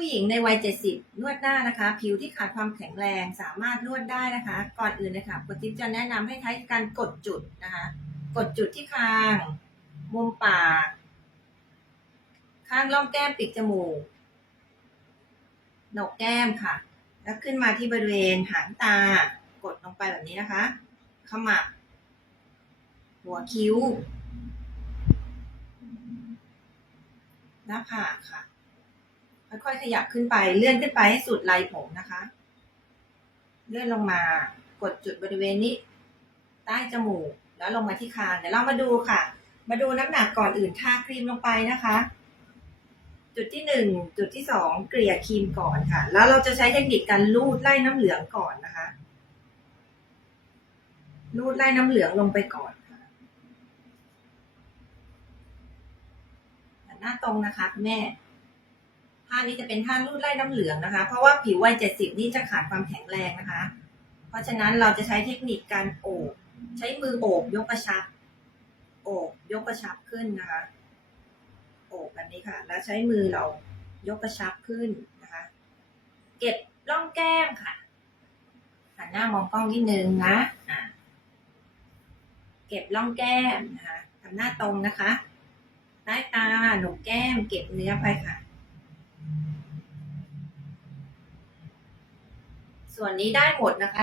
ผู้หญิงในวัย 70 นวดหน้านะคะ ผิวที่ขาดความแข็งแรงสามารถนวดได้นะคะ ก่อนอื่นเลยค่ะคุณทิพย์จะแนะนำให้ใช้การกดจุดนะคะ กดจุดที่คาง มุมปาก ข้างร่องแก้มปีกจมูกโหนกแก้มค่ะ แล้วขึ้นมาที่บริเวณหางตา กดลงไปแบบนี้นะคะ ขมับ หัวคิ้ว หน้าผากค่ะ ค่อยๆขยับขึ้นไป เลื่อนขึ้นไปให้สุดไหล่ผมนะคะ เลื่อนลงมากดจุดบริเวณนี้ ใต้จมูกแล้วลงมาที่คางเดี๋ยวเรามาดูค่ะ มาดูน้ำหนักก่อนอื่นทาครีมลงไปนะคะ จุดที่หนึ่งจุดที่สองเกลี่ยครีมก่อนค่ะ แล้วเราจะใช้เทคนิคการลูดไล่น้ำเหลืองก่อนนะคะลูดไล่น้ำเหลืองลงไปก่อนหน้าตรงนะคะแม่านี้จะเป็นท่าลูดไล่น้ำเหลืองนะคะ เพราะว่าผิววัยเจ็ดสิบนี่จะขาดความแข็งแรงนะคะ เพราะฉะนั้นเราจะใช้เทคนิคการโอบใช้มือโอบยกกระชับ โอบยกกระชับขึ้นนะคะ โอบแบบนี้ค่ะ แล้วใช้มือเรายกกระชับขึ้นนะคะ เก็บร่องแก้มค่ะหันหน้ามองกล้องนิดนึงนะอะเก็บร่องแก้มนะคะทำหน้าตรงนะคะใต้ตาหนกแก้มเก็บเนื้อไปค่ะ ส่วนนี้ได้หมดนะคะ